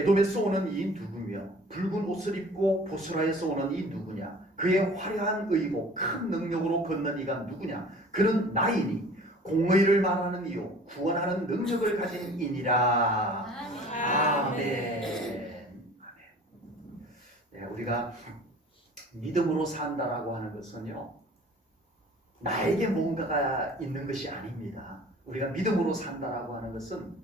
에돔에서 오는 이 누구며 붉은 옷을 입고 보스라에서 오는 이 누구냐 그의 화려한 의고 큰 능력으로 걷는 이가 누구냐 그는 나이니 공의를 말하는 이요 구원하는 능력을 가진 이니라. 아멘. 네, 우리가 믿음으로 산다라고 하는 것은요 나에게 뭔가가 있는 것이 아닙니다. 우리가 믿음으로 산다라고 하는 것은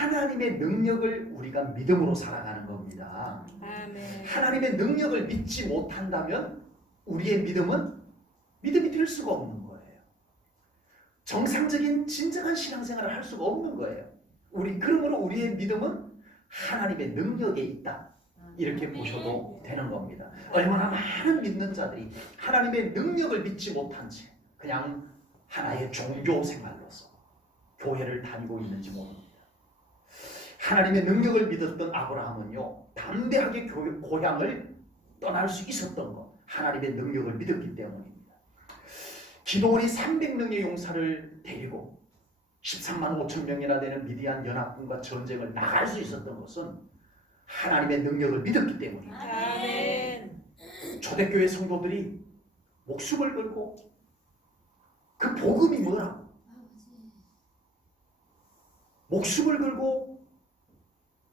하나님의 능력을 우리가 믿음으로 살아가는 겁니다. 아멘. 하나님의 능력을 믿지 못한다면 우리의 믿음이 될 수가 없는 거예요. 정상적인 진정한 신앙생활을 할 수가 없는 거예요. 그러므로 우리의 믿음은 하나님의 능력에 있다. 이렇게 보셔도 되는 겁니다. 얼마나 많은 믿는 자들이 하나님의 능력을 믿지 못한 채 그냥 하나의 종교 생활로서 교회를 다니고 있는지 모릅니다. 하나님의 능력을 믿었던 아브라함은요 담대하게 고향을 떠날 수 있었던 것 하나님의 능력을 믿었기 때문입니다. 기도원이 300명의 용사를 데리고 13만 5천 명이나 되는 미디안 연합군과 전쟁을 나갈 수 있었던 것은 하나님의 능력을 믿었기 때문입니다. 아멘. 초대교회 성도들이 목숨을 걸고 그 복음이 뭐라고? 목숨을 걸고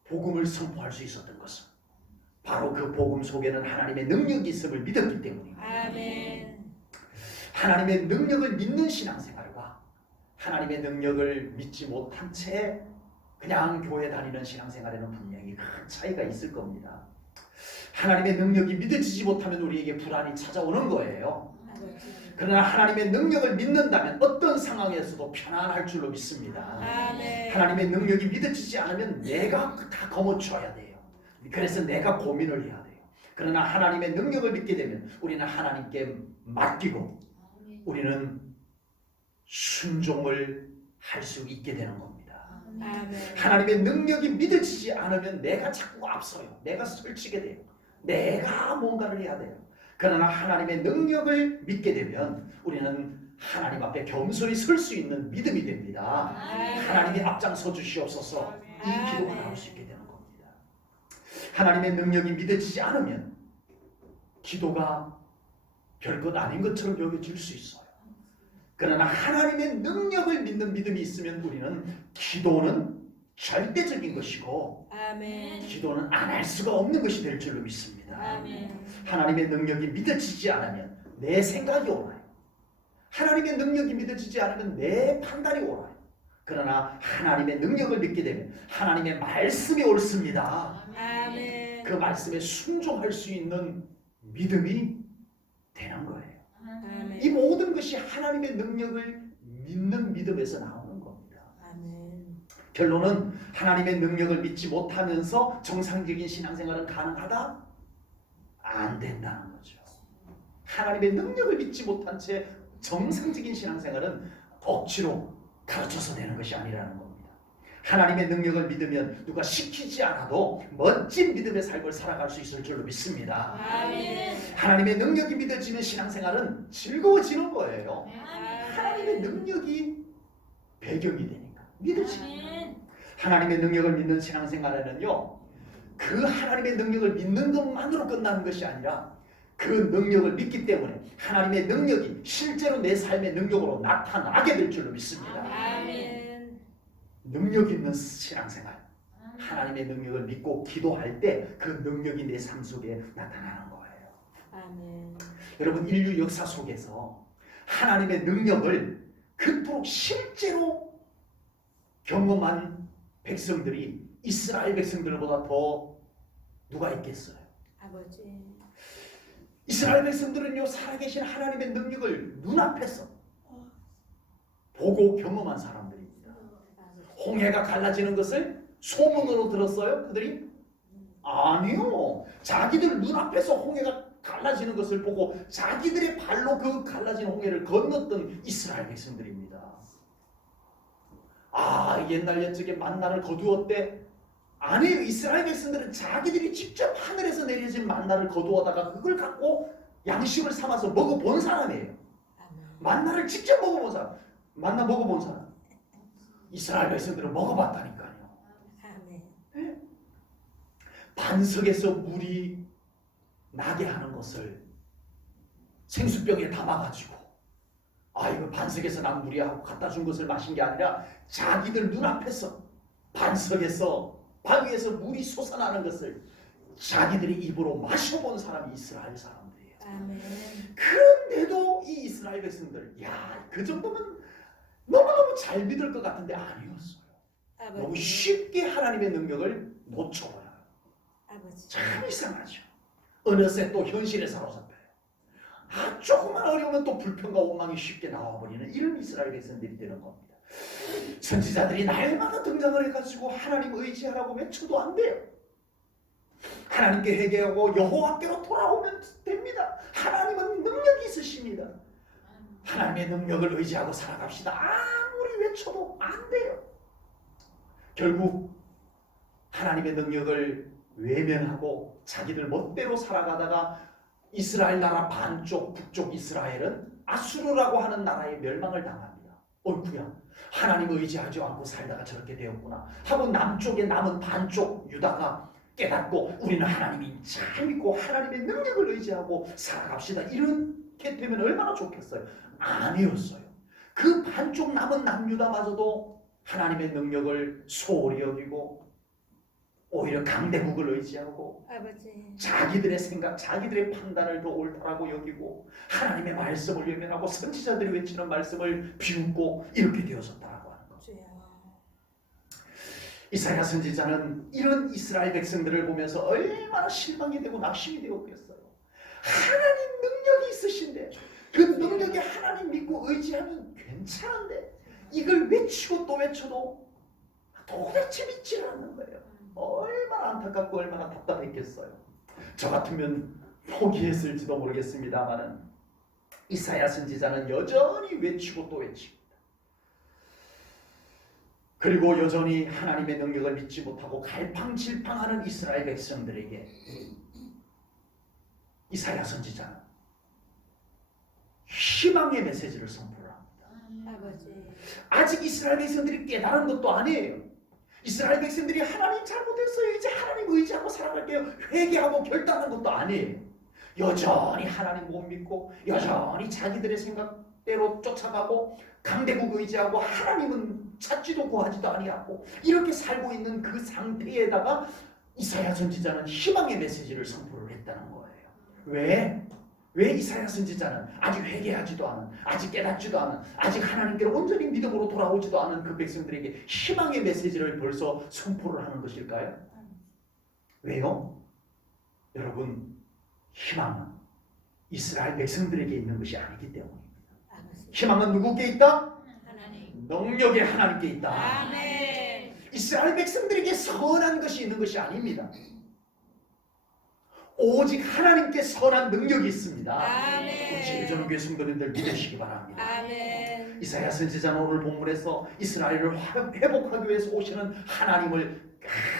복음을 선포할 수 있었던 것은 바로 그 복음 속에는 하나님의 능력이 있음을 믿었기 때문입니다. 아멘. 하나님의 능력을 믿는 신앙생활과 하나님의 능력을 믿지 못한 채 그냥 교회 다니는 신앙생활에는 분명히 큰 차이가 있을 겁니다. 하나님의 능력이 믿어지지 못하면 우리에게 불안이 찾아오는 거예요. 그러나 하나님의 능력을 믿는다면 어떤 상황에서도 편안할 줄로 믿습니다. 아멘. 하나님의 능력이 믿어지지 않으면 내가 다 거머쥐어야 돼요. 그래서 내가 고민을 해야 돼요. 그러나 하나님의 능력을 믿게 되면 우리는 하나님께 맡기고 우리는 순종을 할 수 있게 되는 겁니다. 아멘. 하나님의 능력이 믿어지지 않으면 내가 자꾸 앞서요. 내가 설치게 돼요. 내가 뭔가를 해야 돼요. 그러나 하나님의 능력을 믿게 되면 우리는 하나님 앞에 겸손히 설 수 있는 믿음이 됩니다. 하나님이 앞장서 주시옵소서 이 기도가 나올 수 있게 되는 겁니다. 하나님의 능력이 믿어지지 않으면 기도가 별것 아닌 것처럼 여겨질 수 있어요. 그러나 하나님의 능력을 믿는 믿음이 있으면 우리는 기도는 절대적인 것이고 아멘. 기도는 안 할 수가 없는 것이 될 줄로 믿습니다. 아멘. 하나님의 능력이 믿어지지 않으면 내 생각이 옳아요. 하나님의 능력이 믿어지지 않으면 내 판단이 옳아요. 그러나 하나님의 능력을 믿게 되면 하나님의 말씀이 옳습니다. 아멘. 그 말씀에 순종할 수 있는 믿음이 되는 거예요. 아멘. 이 모든 것이 하나님의 능력을 믿는 믿음에서 나오는 겁니다. 아멘. 결론은 하나님의 능력을 믿지 못하면서 정상적인 신앙생활은 가능하다? 안 된다는 거죠. 하나님의 능력을 믿지 못한 채 정상적인 신앙생활은 억지로 가르쳐서 되는 것이 아니라는 겁니다. 하나님의 능력을 믿으면 누가 시키지 않아도 멋진 믿음의 삶을 살아갈 수 있을 줄로 믿습니다. 아멘. 하나님의 능력이 믿어지는 신앙생활은 즐거워지는 거예요. 아멘. 하나님의 능력이 배경이 되니까 믿어지니까. 아멘. 하나님의 능력을 믿는 신앙생활에는요 그 하나님의 능력을 믿는 것만으로 끝나는 것이 아니라 그 능력을 믿기 때문에 하나님의 능력이 실제로 내 삶의 능력으로 나타나게 될 줄로 믿습니다. 아멘. 능력 있는 신앙생활, 하나님의 능력을 믿고 기도할 때 그 능력이 내 삶 속에 나타나는 거예요. 아멘. 여러분 인류 역사 속에서 하나님의 능력을 그토록 실제로 경험한 백성들이 이스라엘 백성들보다 더 누가 있겠어요? 아버지. 이스라엘 백성들은요 살아계신 하나님의 능력을 눈앞에서 보고 경험한 사람들입니다. 홍해가 갈라지는 것을 소문으로 들었어요? 그들이? 아니요. 자기들 눈앞에서 홍해가 갈라지는 것을 보고 자기들의 발로 그 갈라진 홍해를 건넜던 이스라엘 백성들입니다. 옛날 옛적에 만나를 거두었대. 아니에요. 이스라엘 백성들은 자기들이 직접 하늘에서 내려진 만나를 거두어다가 그걸 갖고 양식을 삼아서 먹어본 사람이에요. 만나를 직접 먹어본 사람. 만나 먹어본 사람. 이스라엘 백성들은 먹어봤다니까요. 아멘. 네? 반석에서 물이 나게 하는 것을 생수병에 담아가지고 이거 반석에서 난 물이야 하고 갖다 준 것을 마신 게 아니라 자기들 눈앞에서 반석에서 바위에서 물이 솟아나는 것을 자기들이 입으로 마셔본 사람이 이스라엘 사람들이에요. 아멘. 그런데도 이 이스라엘 백성들 그 정도면 너무너무 잘 믿을 것 같은데 아니었어요. 아버지. 너무 쉽게 하나님의 능력을 놓쳐버려요. 아버지. 참 이상하죠. 어느새 또 현실에 사로잡혀요. 조금만 어려우면 또 불평과 원망이 쉽게 나와버리는 이런 이스라엘 백성들이 되는 겁니다. 선지자들이 날마다 등장을 해가지고 하나님 의지하라고 외쳐도 안 돼요. 하나님께 회개하고 여호와께로 돌아오면 됩니다. 하나님은 능력이 있으십니다. 하나님의 능력을 의지하고 살아갑시다. 아무리 외쳐도 안 돼요. 결국 하나님의 능력을 외면하고 자기들 멋대로 살아가다가 이스라엘 나라 반쪽 북쪽 이스라엘은 아수르라고 하는 나라에 멸망을 당합니다. 어이구야, 하나님 의지하지 않고 살다가 저렇게 되었구나 하고 남쪽에 남은 반쪽 유다가 깨닫고 우리는 하나님이 잘 믿고 하나님의 능력을 의지하고 살아갑시다. 이렇게 되면 얼마나 좋겠어요. 아니었어요. 그 반쪽 남은 남유다마저도 하나님의 능력을 소홀히 여기고 오히려 강대국을 의지하고 아버지. 자기들의 생각, 자기들의 판단을 더 옳다라고 여기고 하나님의 말씀을 외면하고 선지자들이 외치는 말씀을 비웃고 이렇게 되어졌다라고 하는 거죠. 주여. 이사야 선지자는 이런 이스라엘 백성들을 보면서 얼마나 실망이 되고 낙심이 되고 그랬어요. 하나님 능력이 있으신데 그 능력에 하나님 믿고 의지하면 괜찮은데 이걸 외치고 또 외쳐도 도대체 믿지를 않는 거예요. 얼마나 안타깝고 얼마나 답답했겠어요. 저 같으면 포기했을지도 모르겠습니다만은 이사야 선지자는 여전히 외치고 또 외칩니다. 그리고 여전히 하나님의 능력을 믿지 못하고 갈팡질팡하는 이스라엘 백성들에게 이사야 선지자는 희망의 메시지를 선포를 합니다. 아버지. 아직 이스라엘 백성들이 깨달은 것도 아니에요. 이스라엘 백성들이 하나님 잘못했어요. 이제 하나님 의지하고 살아갈게요. 회개하고 결단한 것도 아니에요. 여전히 하나님 못 믿고 여전히 자기들의 생각대로 쫓아가고 강대국 의지하고 하나님은 찾지도 구하지도 아니하고 이렇게 살고 있는 그 상태에다가 이사야 선지자는 희망의 메시지를 선포를 했다는 거예요. 왜 이사야 선지자는 아직 회개하지도 않은, 아직 깨닫지도 않은, 아직 하나님께로 온전히 믿음으로 돌아오지도 않은 그 백성들에게 희망의 메시지를 벌써 선포를 하는 것일까요? 왜요? 여러분, 희망은 이스라엘 백성들에게 있는 것이 아니기 때문입니다. 아버지. 희망은 누구께 있다? 하나님. 능력의 하나님께 있다. 아멘. 이스라엘 백성들에게 선한 것이 있는 것이 아닙니다. 오직 하나님께 선한 능력이 있습니다. 아멘. 제주교회 성도님들 믿으시기 바랍니다. 아멘. 이사야 선지자는 오늘 본문에서 이스라엘을 회복하기 위해서 오시는 하나님을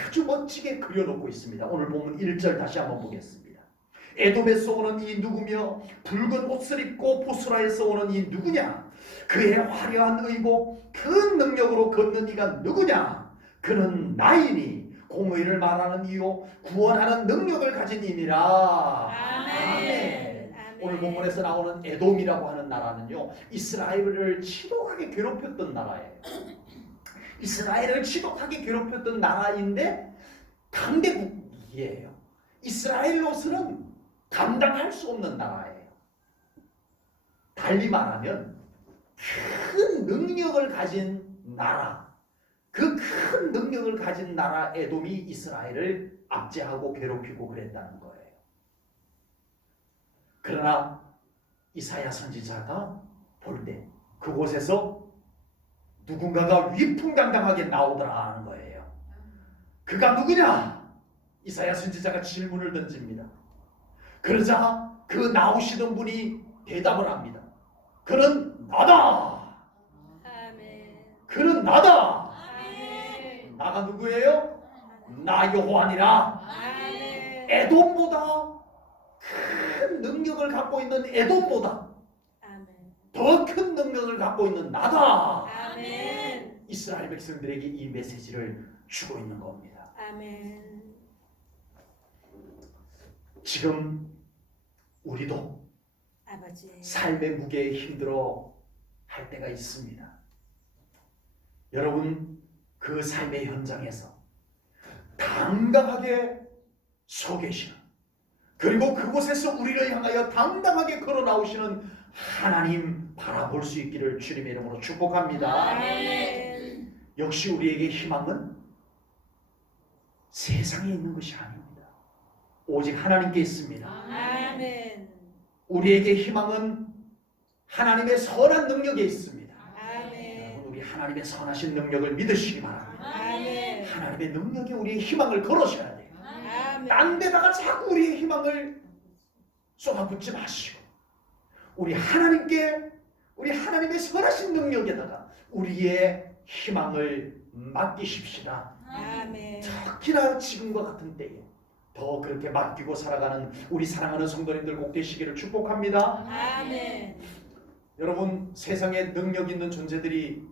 아주 멋지게 그려놓고 있습니다. 오늘 본문 1절 다시 한번 보겠습니다. 에돔에서 오는 이 누구며 붉은 옷을 입고 보스라에서 오는 이 누구냐? 그의 화려한 의복 그 능력으로 걷는 이가 누구냐? 그는 나이니 공의를 말하는 이요 구원하는 능력을 가진 이니라. 아멘. 오늘 본문에서 나오는 에돔이라고 하는 나라는요, 이스라엘을 지독하게 괴롭혔던 나라예요. 이스라엘을 지독하게 괴롭혔던 나라인데 강대국이에요. 이스라엘로서는 감당할 수 없는 나라예요. 달리 말하면 큰 능력을 가진 나라, 그 큰 능력을 가진 나라 에돔이 이스라엘을 압제하고 괴롭히고 그랬다는 거예요. 그러나 이사야 선지자가 볼 때 그곳에서 누군가가 위풍당당하게 나오더라 하는 거예요. 그가 누구냐? 이사야 선지자가 질문을 던집니다. 그러자 그 나오시던 분이 대답을 합니다. 그는 나다. 아멘. 그는 나다. 아멘. 나가 누구예요? 나 여호와니라. 아멘. 에돔보다 큰 능력을 갖고 있는 에돔보다 아멘. 더 큰 능력을 갖고 있는 나다. 아멘. 이스라엘 백성들에게 이 메시지를 주고 있는 겁니다. 아멘. 지금 우리도 아버지. 삶의 무게에 힘들어 할 때가 있습니다. 여러분, 그 삶의 현장에서 당당하게 서 계시는, 그리고 그곳에서 우리를 향하여 당당하게 걸어 나오시는 하나님 바라볼 수 있기를 주님의 이름으로 축복합니다. 아멘. 역시 우리에게 희망은 세상에 있는 것이 아닙니다. 오직 하나님께 있습니다. 아멘. 우리에게 희망은 하나님의 선한 능력에 있습니다. 아멘. 여러분, 우리 하나님의 선하신 능력을 믿으시기 바랍니다. 아멘. 하나님의 능력에 우리의 희망을 걸으셔야 돼요. 아멘. 딴 데다가 자꾸 우리의 희망을 쏟아붓지 마시고 우리 하나님께, 우리 하나님의 선하신 능력에다가 우리의 희망을 맡기십시다. 아멘. 특히나 지금과 같은 때에 더 그렇게 맡기고 살아가는 우리 사랑하는 성도님들 꼭 되시기를 축복합니다. 아멘. 여러분, 세상에 능력 있는 존재들이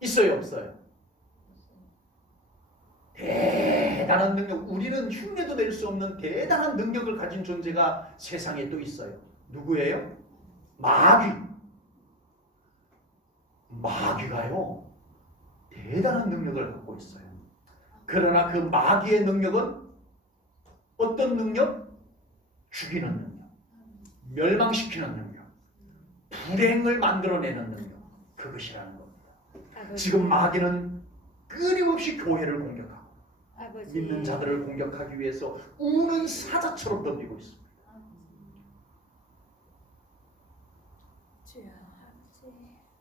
있어요, 없어요? 대단한 능력, 우리는 흉내도 낼 수 없는 대단한 능력을 가진 존재가 세상에 또 있어요. 누구예요? 마귀. 마귀가요, 대단한 능력을 갖고 있어요. 그러나 그 마귀의 능력은 어떤 능력? 죽이는 능력, 멸망시키는 능력, 불행을 만들어내는 능력, 그것이라는 겁니다. 아버지. 지금 마귀는 끊임없이 교회를 공격하고 아버지. 믿는 자들을 공격하기 위해서 우는 사자처럼 덤비고 있습니다. 주여. 아버지.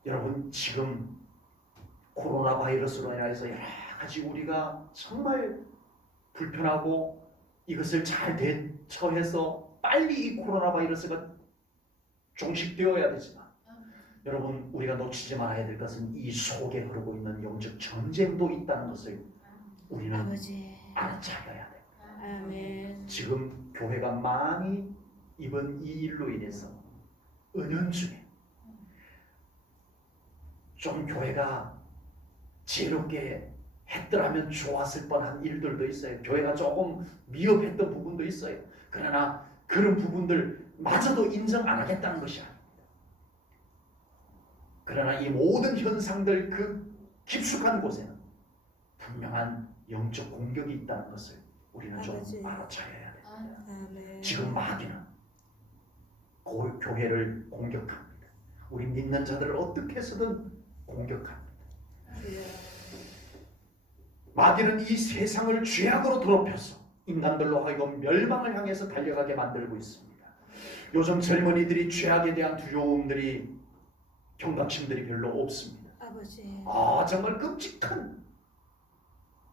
여러분, 지금 코로나 바이러스로 인해서 여러 가지 우리가 정말 불편하고 이것을 잘 대처해서 빨리 이 코로나 바이러스가 종식되어야 되지만, 여러분, 우리가 놓치지 말아야 될 것은 이 속에 흐르고 있는 영적 전쟁도 있다는 것을 우리는 아버지. 알아차려야 돼요. 아멘. 지금 교회가 많이 이번 이 일로 인해서 은연중에 좀 교회가 지혜롭게 했더라면 좋았을 뻔한 일들도 있어요. 교회가 조금 미흡했던 부분도 있어요. 그러나 그런 부분들마저도 인정 안 하겠다는 것이 아닙니다. 그러나 이 모든 현상들 그 깊숙한 곳에는 분명한 영적 공격이 있다는 것을 우리는 좀 아버지. 알아차려야 돼요. 아멘. 지금 마귀는 교회를 공격합니다. 우리 믿는 자들을 어떻게 해서든 공격합니다. 주여. 마귀는 이 세상을 죄악으로 더럽혀서 인간들로 하여금 멸망을 향해서 달려가게 만들고 있습니다. 요즘 젊은이들이 죄악에 대한 두려움들이, 경각심들이 별로 없습니다. 아버지. 정말 끔찍한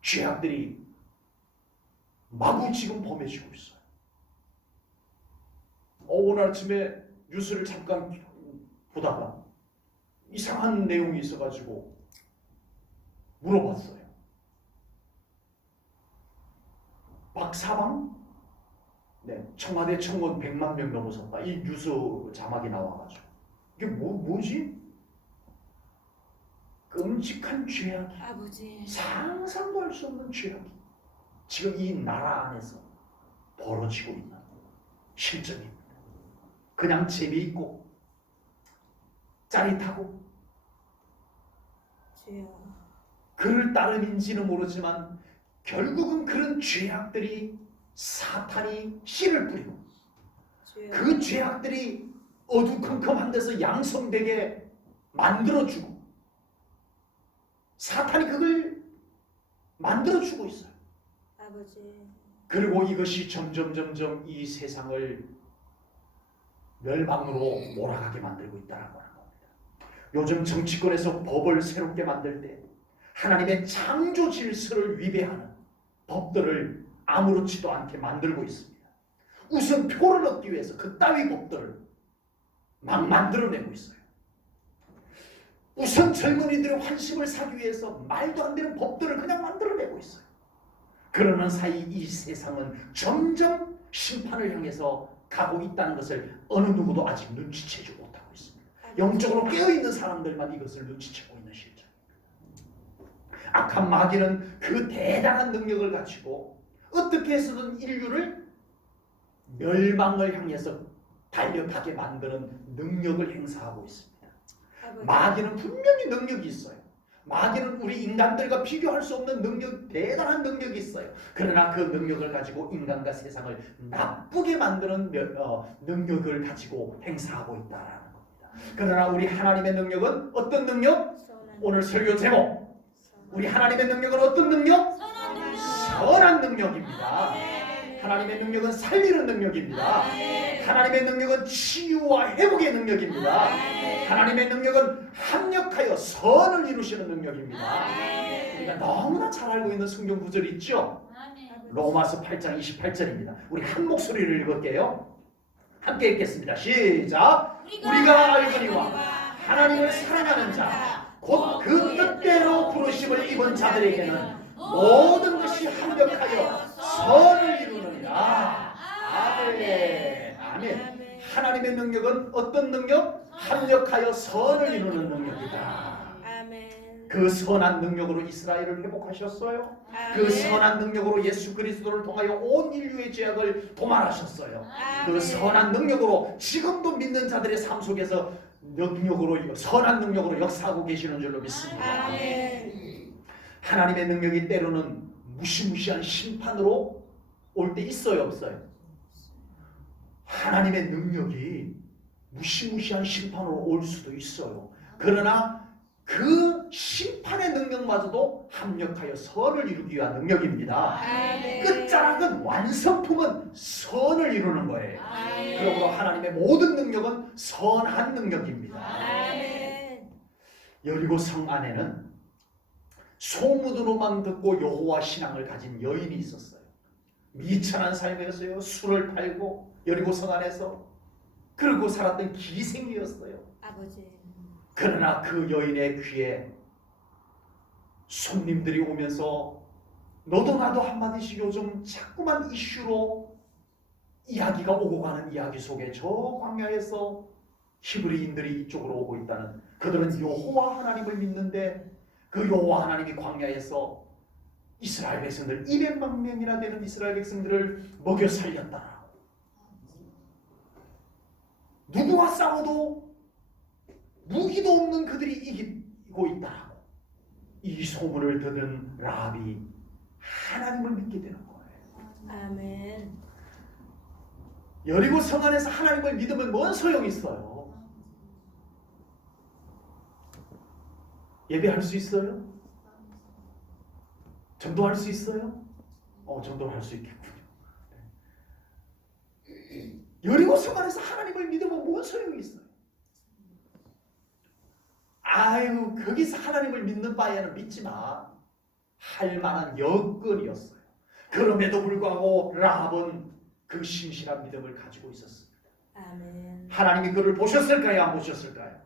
죄악들이 마구 지금 범해지고 있어요. 오늘 아침에 뉴스를 잠깐 보다가 이상한 내용이 있어가지고 물어봤어요. 박사방? 네, 청와대 청원 100만 명 넘어섰다. 이 뉴스 자막이 나와가지고 이게 뭐지? 끔찍한 죄악이, 아버지. 상상도 할 수 없는 죄악이 지금 이 나라 안에서 벌어지고 있는 실정입니다. 그냥 재미있고 짜릿하고 주여. 그를 따름인지는 모르지만 결국은 그런 죄악들이 사탄이 씨를 뿌리고 주여. 그 죄악들이 어두컴컴한 데서 양성되게 만들어주고 사탄이 그걸 만들어주고 있어요. 아버지. 그리고 이것이 점점 이 세상을 멸망으로 몰아가게 만들고 있다는 겁니다. 요즘 정치권에서 법을 새롭게 만들 때 하나님의 창조 질서를 위배하는 법들을 아무렇지도 않게 만들고 있습니다. 우선 표를 얻기 위해서 그따위 법들을 막 만들어내고 있어요. 우선 젊은이들의 환심을 사기 위해서 말도 안 되는 법들을 그냥 만들어내고 있어요. 그러는 사이 이 세상은 점점 심판을 향해서 가고 있다는 것을 어느 누구도 아직 눈치채지 못하고 있습니다. 영적으로 깨어있는 사람들만 이것을 눈치채고 있는 실정입니다. 악한 마귀는 그 대단한 능력을 가지고 어떻게 해서든 인류를 멸망을 향해서 달려가게 만드는 능력을 행사하고 있습니다. 아버지. 마귀는 분명히 능력이 있어요. 마귀는 우리 인간들과 비교할 수 없는 능력, 대단한 능력이 있어요. 그러나 그 능력을 가지고 인간과 세상을 나쁘게 만드는 능력을 가지고 행사하고 있다라는 겁니다. 그러나 우리 하나님의 능력은 어떤 능력? 오늘 설교 제목, 우리 하나님의 능력은 어떤 능력? 선한 능력입니다. 하나님의 능력은 살리는 능력입니다. 하나님의 능력은 치유와 회복의 능력입니다. 하나님의 능력은 합력하여 선을 이루시는 능력입니다. 우리가 너무나 잘 알고 있는 성경 구절이 있죠. 로마서 8장 28절입니다. 우리 한 목소리를 읽을게요. 함께 읽겠습니다. 시작. 우리가 알거니와 하나님을 사랑하는 자 곧 그 뜻대로 부르심을 입은 자들에게는 모든 것이 합력하여 선을 이루느니라. 아멘. 아멘. 하나님의 능력은 어떤 능력? 합력하여 선을 이루는 능력이다. 아멘. 그 선한 능력으로 이스라엘을 회복하셨어요. 그 선한 능력으로 예수 그리스도를 통하여 온 인류의 죄악을 도말하셨어요. 그 선한 능력으로 지금도 믿는 자들의 삶 속에서 능력으로, 선한 능력으로 역사하고 계시는 줄로 믿습니다. 아멘. 하나님의 능력이 때로는 무시무시한 심판으로 올 때 있어요, 없어요? 하나님의 능력이 무시무시한 심판으로 올 수도 있어요. 그러나 그 심판의 능력마저도 합력하여 선을 이루기 위한 능력입니다. 아멘. 끝자락은 완성품은 선을 이루는 거예요. 그러므로 하나님의 모든 능력은 선한 능력입니다. 아멘. 여리고 성 안에는 소문으로만 듣고 여호와 신앙을 가진 여인이 있었어요. 미천한 삶이었어요. 술을 팔고 여리고 성 안에서 그러고 살았던 기생이었어요. 아버지. 그러나 그 여인의 귀에 손님들이 오면서 너도 나도 한마디씩 요즘 자꾸만 이슈로 이야기가 오고 가는 이야기 속에 저 광야에서 히브리인들이 이쪽으로 오고 있다는, 그들은 여호와 하나님을 믿는데 그 여호와 하나님이 광야에서 이스라엘 백성들 200만 명이나 되는 이스라엘 백성들을 먹여 살렸다. 누구와 싸워도 무기도 없는 그들이 이기고 있다. 이 소문을 듣는 라합이 하나님을 믿게 되는 거예요. 아멘. 여리고 성 안에서 하나님을 믿으면 뭔 소용이 있어요? 예배할 수 있어요? 전도할 수 있어요? 전도할 수 있겠군요. 여리고 성 안에서 하나님을 믿으면 뭔 소용이 있어요? 아유, 거기서 하나님을 믿는 바에는 믿지 마. 할 만한 여건이었어요. 그럼에도 불구하고 라합은 그 신실한 믿음을 가지고 있었습니다. 아멘. 하나님이 그를 보셨을까요? 안 보셨을까요?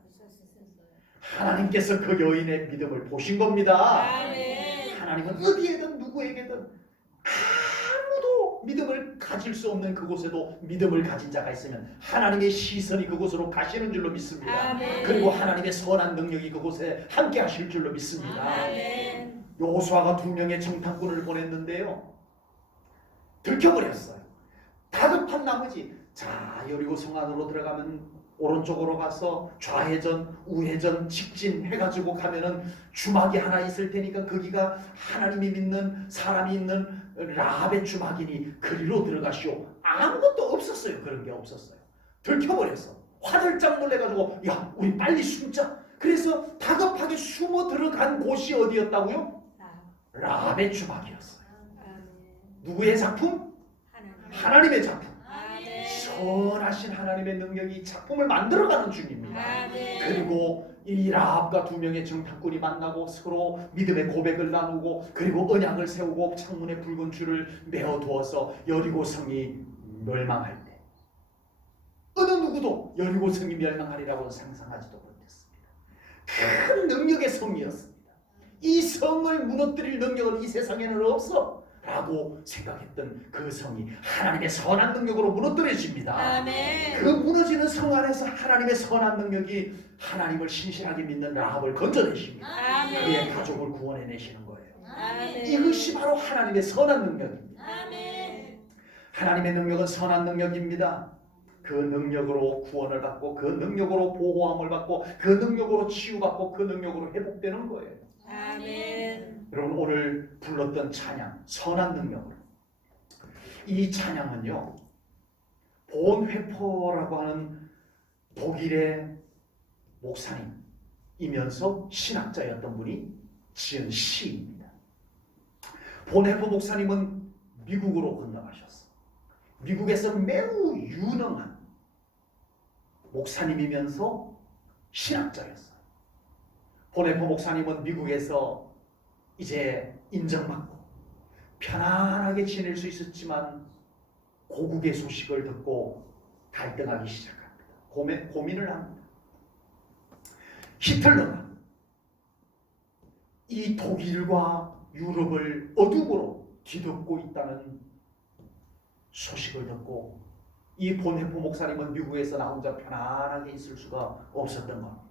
하나님께서 그 여인의 믿음을 보신 겁니다. 아멘. 하나님은 어디에든 누구에게든 아무도 믿음을 가질 수 없는 그곳에도 믿음을 가진 자가 있으면 하나님의 시선이 그곳으로 가시는 줄로 믿습니다. 아멘. 그리고 하나님의 선한 능력이 그곳에 함께 하실 줄로 믿습니다. 아멘. 여호수아가 2명의 정탐꾼을 보냈는데요, 들켜버렸어요. 다급한 나머지 자, 여리고 성 안으로 들어가면 오른쪽으로 가서 좌회전, 우회전, 직진 해가지고 가면은 주막이 하나 있을 테니까 거기가 하나님이 믿는 사람이 있는 라합의 주막이니 그리로 들어가시오. 아무것도 없었어요. 그런 게 없었어요. 들켜버렸어. 화들짝 놀래가지고 야, 우리 빨리 숨자. 그래서 다급하게 숨어 들어간 곳이 어디였다고요? 라합의 주막이었어요. 아멘. 누구의 작품? 하나님의 작품. 아멘. 선하신 하나님의 능력이 작품을 만들어가는 중입니다. 아멘. 그리고 이 라합과 2명의 정탐꾼이 만나고 서로 믿음의 고백을 나누고 그리고 언약을 세우고 창문에 붉은 줄을 메어두어서 여리고 성이 멸망할 때 어느 누구도 여리고 성이 멸망하리라고 상상하지도 못했습니다. 큰 능력의 성이었습니다. 이 성을 무너뜨릴 능력은 이 세상에는 없어 라고 생각했던 그 성이 하나님의 선한 능력으로 무너뜨려집니다. 아멘. 그 무너지는 성 안에서 하나님의 선한 능력이 하나님을 신실하게 믿는 라합을 건져내십니다. 아멘. 그의 가족을 구원해내시는 거예요. 아멘. 이것이 바로 하나님의 선한 능력입니다. 아멘. 하나님의 능력은 선한 능력입니다. 그 능력으로 구원을 받고 그 능력으로 보호함을 받고 그 능력으로 치유받고 그 능력으로 회복되는 거예요. 아멘. 여러분 오늘 불렀던 찬양 선한 능력으로 이 찬양은요 본회퍼라고 하는 독일의 목사님이면서 신학자였던 분이 지은 시입니다. 본회퍼 목사님은 미국으로 건너가셨어. 미국에서 매우 유능한 목사님이면서 신학자였어요. 본회퍼 목사님은 미국에서 이제 인정받고 편안하게 지낼 수 있었지만 고국의 소식을 듣고 갈등하기 시작합니다. 고민을 합니다. 히틀러가 이 독일과 유럽을 어둠으로 뒤덮고 있다는 소식을 듣고 이 본회포 목사님은 미국에서 나 혼자 편안하게 있을 수가 없었던 겁니다.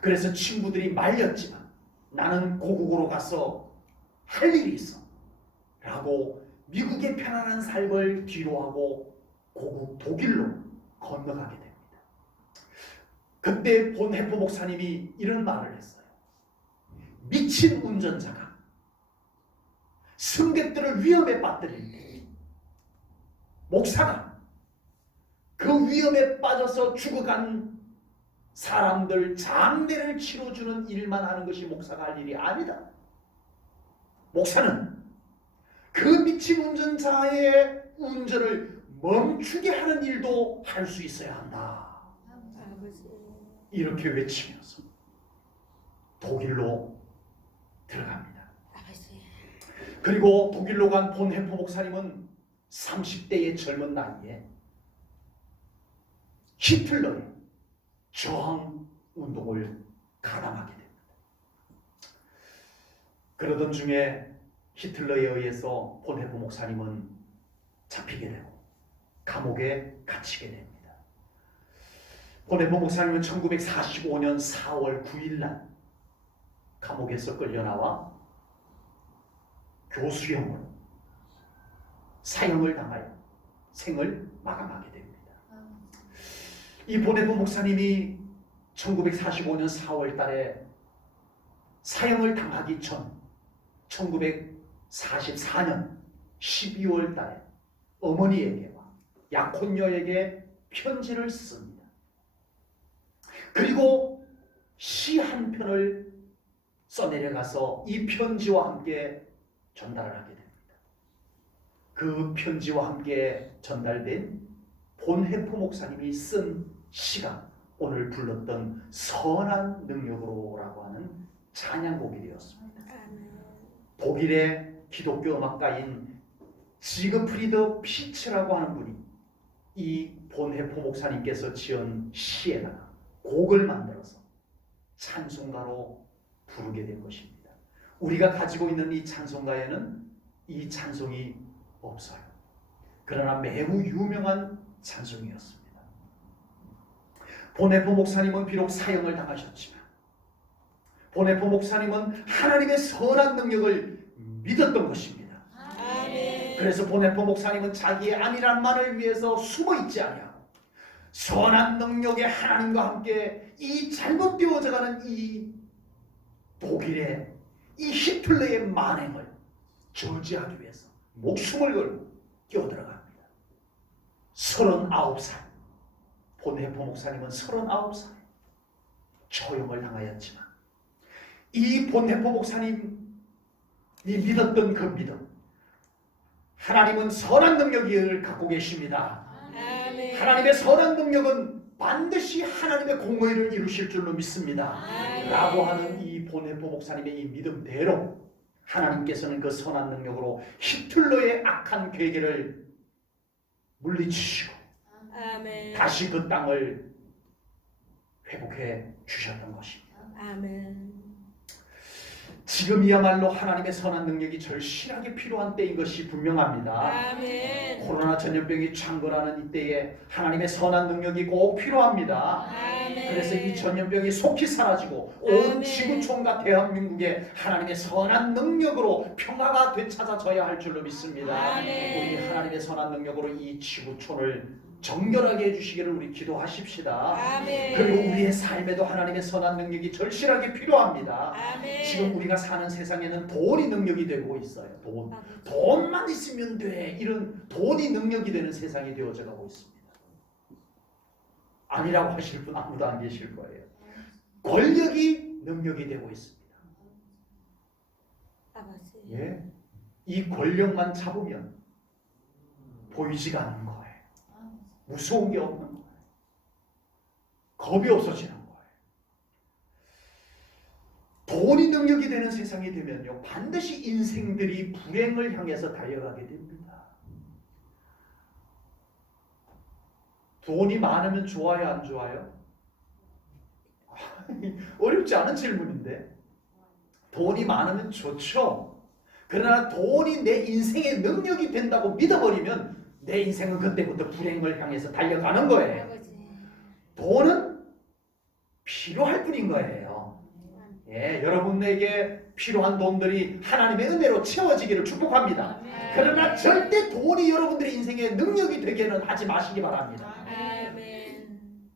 그래서 친구들이 말렸지만 나는 고국으로 가서 할 일이 있어 라고 미국의 편안한 삶을 뒤로하고 고국 독일로 건너가게 됩니다. 그때 본회포 목사님이 이런 말을 했어요. 미친 운전자가 승객들을 위험에 빠뜨릴 때 목사가 그 위험에 빠져서 죽어간 사람들 장례를 치러주는 일만 하는 것이 목사가 할 일이 아니다. 목사는 그 미친 운전자의 운전을 멈추게 하는 일도 할 수 있어야 한다. 이렇게 외치면서 독일로 들어갑니다. 그리고 독일로 간 본회포 목사님은 30대의 젊은 나이에 히틀러의 저항 운동을 가담하게 됩니다. 그러던 중에 히틀러에 의해서 본회포 목사님은 잡히게 되고 감옥에 갇히게 됩니다. 본회포 목사님은 1945년 4월 9일 날 감옥에서 끌려나와 교수형으로 사형을 당하여 생을 마감하게 됩니다. 이 본회포 목사님이 1945년 4월 달에 사형을 당하기 전 1944년 12월 달에 어머니에게와 약혼녀에게 편지를 씁니다. 그리고 시 한 편을 써내려가서 이 편지와 함께 전달을 하게 됩니다. 그 편지와 함께 전달된 본회포 목사님이 쓴 시가 오늘 불렀던 선한 능력으로라고 하는 찬양곡이 되었습니다. 독일의 기독교 음악가인 지그프리드 피츠라고 하는 분이 이 본회포 목사님께서 지은 시에다가 곡을 만들어서 찬송가로 부르게 된 것입니다. 우리가 가지고 있는 이 찬송가에는 이 찬송이 없어요. 그러나 매우 유명한 찬송이었습니다. 본회포 목사님은 비록 사형을 당하셨지만 본회포 목사님은 하나님의 선한 능력을 믿었던 것입니다. 아멘. 그래서 본회포 목사님은 자기의 안일함만을 위해서 숨어있지 아니하고 선한 능력의 하나님과 함께 이 잘못되어져가는 이 독일의 이 히틀러의 만행을 저지하기 위해서 목숨을 걸고 뛰어들어갑니다. 39살 본회포 목사님은 39살 처형을 당하였지만 이 본회포 목사님이 믿었던 그 믿음, 하나님은 선한 능력을 갖고 계십니다. 아멘. 하나님의 선한 능력은 반드시 하나님의 공의를 이루실 줄로 믿습니다. 아멘. 라고 하는 이 본회포 목사님의 이 믿음대로 하나님께서는 그 선한 능력으로 히틀러의 악한 괴계를 물리치시고 아멘. 다시 그 땅을 회복해 주셨던 것입니다. 아멘. 지금이야말로 하나님의 선한 능력이 절실하게 필요한 때인 것이 분명합니다. 아멘. 코로나 전염병이 창궐하는 이때에 하나님의 선한 능력이 꼭 필요합니다. 아멘. 그래서 이 전염병이 속히 사라지고 온 아멘. 지구촌과 대한민국에 하나님의 선한 능력으로 평화가 되찾아져야 할 줄로 믿습니다. 아멘. 우리 하나님의 선한 능력으로 이 지구촌을 정결하게 해주시기를 우리 기도하십시다. 아멘. 그리고 우리의 삶에도 하나님의 선한 능력이 절실하게 필요합니다. 아멘. 지금 우리가 사는 세상에는 돈이 능력이 되고 있어요. 돈만 있으면 돼. 이런 돈이 능력이 되는 세상이 되어져 가고 있습니다. 아니라고 하실 분 아무도 안 계실 거예요. 권력이 능력이 되고 있습니다. 아버지. 예? 이 권력만 잡으면 보이지가 않는 거예요. 무서운 게 없는 거예요. 겁이 없어지는 거예요. 돈이 능력이 되는 세상이 되면요, 반드시 인생들이 불행을 향해서 달려가게 됩니다. 돈이 많으면 좋아요, 안 좋아요? 어렵지 않은 질문인데. 돈이 많으면 좋죠. 그러나 돈이 내 인생의 능력이 된다고 믿어버리면 내 인생은 그때부터 불행을 향해서 달려가는 거예요. 아버지. 돈은 필요할 뿐인 거예요. 예, 여러분에게 필요한 돈들이 하나님의 은혜로 채워지기를 축복합니다. 그러나 절대 돈이 여러분들의 인생의 능력이 되게는 하지 마시기 바랍니다. 아멘.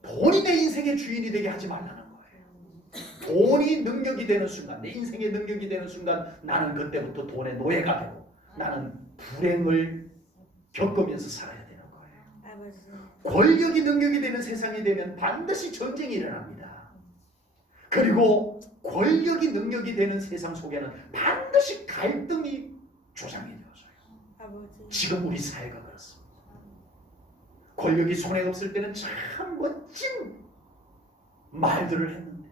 돈이 내 인생의 주인이 되게 하지 말라는 거예요. 돈이 능력이 되는 순간, 내 인생의 능력이 되는 순간 나는 그때부터 돈의 노예가 되고 나는 불행을 겪으면서 살아야 되는 거예요. 아버지. 권력이 능력이 되는 세상이 되면 반드시 전쟁이 일어납니다. 그리고 권력이 능력이 되는 세상 속에는 반드시 갈등이 조장이 되어져요. 아버지. 지금 우리 사회가 그렇습니다. 권력이 손에 없을 때는 참 멋진 말들을 했는데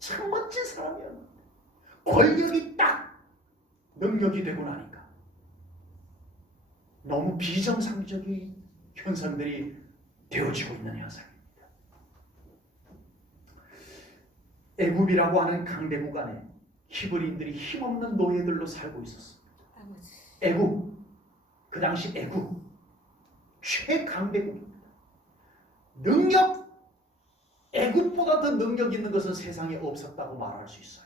참 멋진 사람이었는데 권력이 딱 능력이 되고 나니까 너무 비정상적인 현상들이 되어지고 있는 현상입니다. 애굽이라고 하는 강대국 안에 히브리인들이 힘없는 노예들로 살고 있었습니다. 아버지. 애굽, 그 당시 애굽 최강대국입니다. 능력, 애굽보다 더 능력 있는 것은 세상에 없었다고 말할 수 있어요.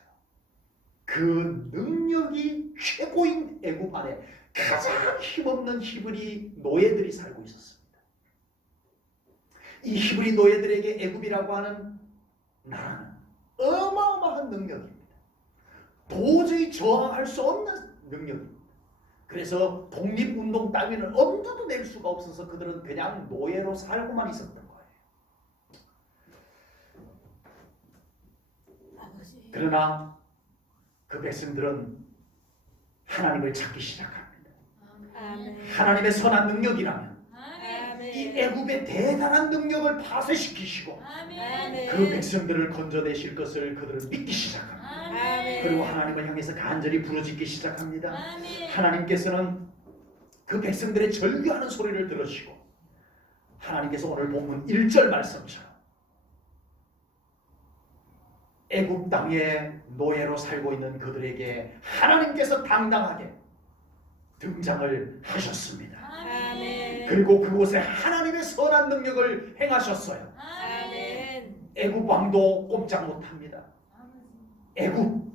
그 능력이 최고인 애굽 안에 가장 힘없는 히브리 노예들이 살고 있었습니다. 이 히브리 노예들에게 애굽이라고 하는 나라는 어마어마한 능력입니다. 도저히 저항할 수 없는 능력입니다. 그래서 독립운동 따위는 엄두도 낼 수가 없어서 그들은 그냥 노예로 살고만 있었던 거예요. 아버지. 그러나 그 백성들은 하나님을 찾기 시작합니다. 아멘. 하나님의 선한 능력이라면 아멘. 이 애굽의 대단한 능력을 파쇄시키시고 아멘. 그 백성들을 건져내실 것을 그들은 믿기 시작합니다. 아멘. 그리고 하나님을 향해서 간절히 부르짖기 시작합니다. 아멘. 하나님께서는 그 백성들의 절규하는 소리를 들으시고 하나님께서 오늘 본문 1절 말씀처럼 애굽 땅에 노예로 살고 있는 그들에게 하나님께서 당당하게 등장을 하셨습니다. 아멘. 그리고 그곳에 하나님의 선한 능력을 행하셨어요. 아멘. 애굽 왕도 꼼짝 못합니다. 애굽,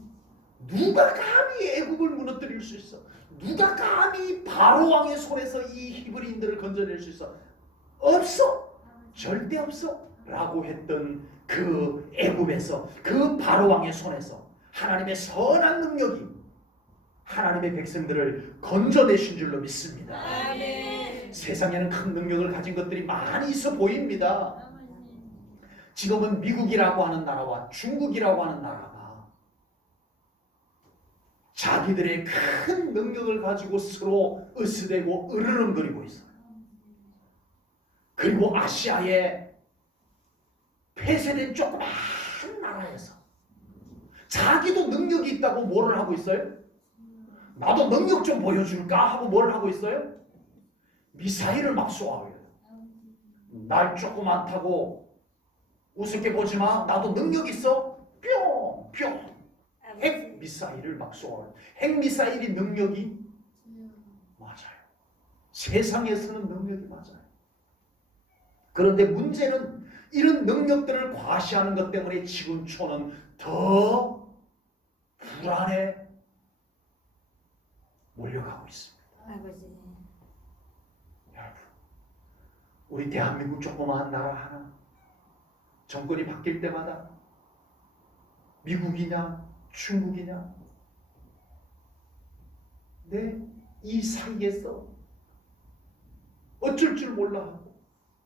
누가 감히 애굽을 무너뜨릴 수 있어? 누가 감히 바로 왕의 손에서 이 히브리인들을 건져낼 수 있어? 없어, 절대 없어 라고 했던 그 애굽에서, 그 바로 왕의 손에서 하나님의 선한 능력이 하나님의 백성들을 건져내신 줄로 믿습니다. 아멘. 세상에는 큰 능력을 가진 것들이 많이 있어 보입니다. 지금은 미국이라고 하는 나라와 중국이라고 하는 나라가 자기들의 큰 능력을 가지고 서로 으스대고 으르렁거리고 있어요. 그리고 아시아의 폐쇄된 조그만 나라에서 자기도 능력이 있다고 뭐를 하고 있어요? 나도 능력 좀 보여줄까 하고 뭘 하고 있어요? 미사일을 막 쏘아요. 날 조그맣다고 우습게 보지 마. 나도 능력 있어. 뿅 뿅. 핵 미사일을 막 쏘아요. 핵 미사일이 능력이 맞아요. 세상에서는 능력이 맞아요. 그런데 문제는 이런 능력들을 과시하는 것 때문에 지구촌은 더 불안에 몰려가고 있습니다. 아버지. 여러분, 우리 대한민국 조그마한 나라 하나 정권이 바뀔 때마다 미국이냐 중국이냐 이 사이에서 어쩔 줄 몰라 하고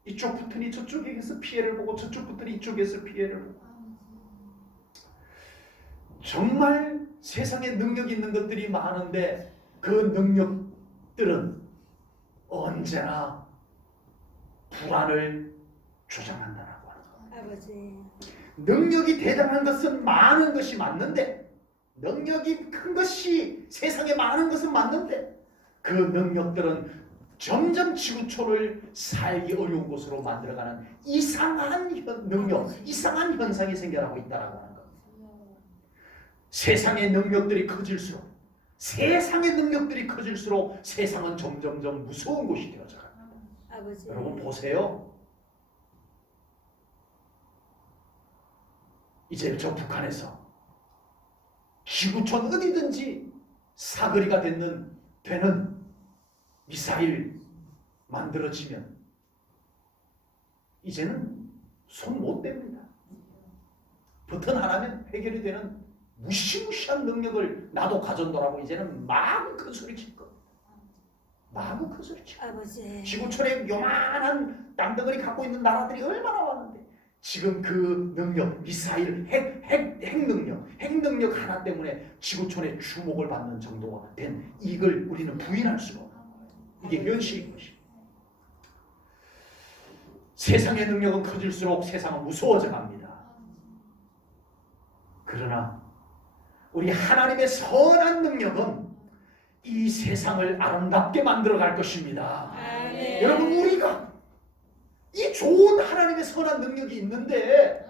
이쪽 붙으니 저쪽에서 피해를 보고 저쪽 붙으니 이쪽에서 피해를 보고 정말 세상에 능력 있는 것들이 많은데 그 능력들은 언제나 불안을 조장한다라고 하는 거예요. 아버지. 능력이 대단한 것은 많은 것이 맞는데 능력이 큰 것이 세상에 많은 것은 맞는데 그 능력들은 점점 지구촌을 살기 어려운 곳으로 만들어가는 이상한 능력, 이상한 현상이 생겨나고 있다라고 하는 겁니다. 세상의 능력들이 커질수록 세상은 점점점 무서운 곳이 되어져 갑니다. 아버지. 여러분 보세요. 이제 저 북한에서 지구촌 어디든지 사거리가 되는 미사일 만들어지면 이제는 손 못 댑니다. 버튼 하나면 해결이 되는 무시무시한 능력을 나도 가졌노라고 이제는 마구 큰 소리 칠 겁니다. 마구 큰 소리 칠 겁니다. 아버지. 지구촌에 요만한 땅덩어리 갖고 있는 나라들이 얼마나 많은데 지금 그 능력, 미사일, 핵 능력 하나 때문에 지구촌의 주목을 받는 정도가 된 이걸 우리는 부인할 수가 없는 거예요. 이게 현실인 것입니다. 세상의 능력은 커질수록 세상은 무서워져 갑니다. 그러나 우리 하나님의 선한 능력은 이 세상을 아름답게 만들어 갈 것입니다. 아멘. 여러분 우리가 이 좋은 하나님의 선한 능력이 있는데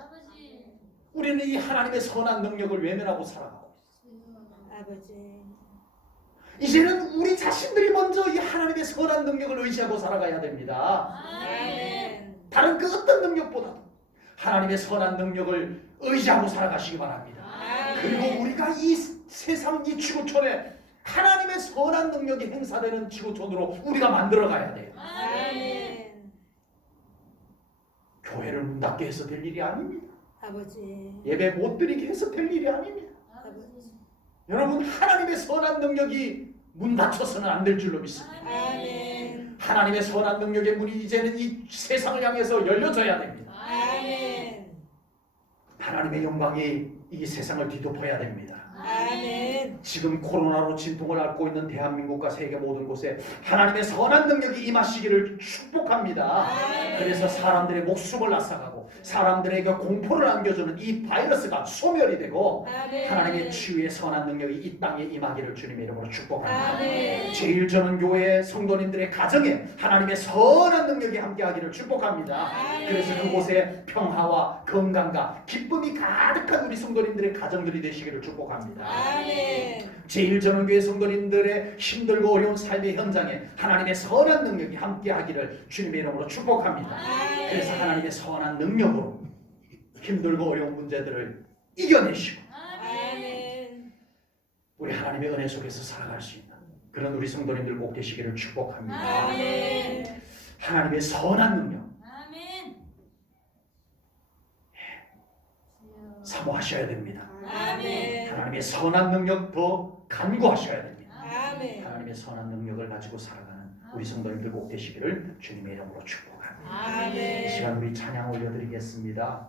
우리는 이 하나님의 선한 능력을 외면하고 살아가고 있어요. 아버지. 이제는 우리 자신들이 먼저 이 하나님의 선한 능력을 의지하고 살아가야 됩니다. 아멘. 다른 그 어떤 능력보다도 하나님의 선한 능력을 의지하고 살아가시기 바랍니다. 그리고 우리가 이 세상 이 지구촌에 하나님의 선한 능력이 행사되는 지구촌으로 우리가 만들어가야 돼요. 아멘. 교회를 문 닫게 해서 될 일이 아닙니다. 아버지. 예배 못 드리게 해서 될 일이 아닙니다. 아버지. 여러분 하나님의 선한 능력이 문 닫혀서는 안 될 줄로 믿습니다. 아멘. 하나님의 선한 능력의 문이 이제는 이 세상을 향해서 열려져야 됩니다. 아멘. 하나님의 영광이 이 세상을 뒤덮어야 됩니다. 아멘. 지금 코로나로 진통을 앓고 있는 대한민국과 세계 모든 곳에 하나님의 선한 능력이 임하시기를 축복합니다. 아멘. 그래서 사람들의 목숨을 앗아가고 사람들에게 공포를 안겨주는 이 바이러스가 소멸이 되고 아멘. 하나님의 치유의 선한 능력이 이 땅에 임하기를 주님의 이름으로 축복합니다. 아멘. 제일전원교회 성도님들의 가정에 하나님의 선한 능력이 함께하기를 축복합니다. 아멘. 그래서 그곳에 평화와 건강과 기쁨이 가득한 우리 성도님들의 가정들이 되시기를 축복합니다. 아멘. 제일전원교회 성도님들의 힘들고 어려운 삶의 현장에 하나님의 선한 능력이 함께하기를 주님의 이름으로 축복합니다. 아멘. 그래서 하나님의 선한 능력으로 힘들고 어려운 문제들을 이겨내시고 아멘. 우리 하나님의 은혜 속에서 살아갈 수 있는 그런 우리 성도님들 꼭 되시기를 축복합니다. 아멘. 하나님의 선한 능력 사모하셔야 됩니다. 아멘. 하나님의 선한 능력 더 간구하셔야 됩니다. 아멘. 하나님의 선한 능력을 가지고 살아가는 우리 성도님들 꼭 되시기를 주님의 이름으로 축복합니다. 이 아멘. 시간 우리 찬양 올려드리겠습니다.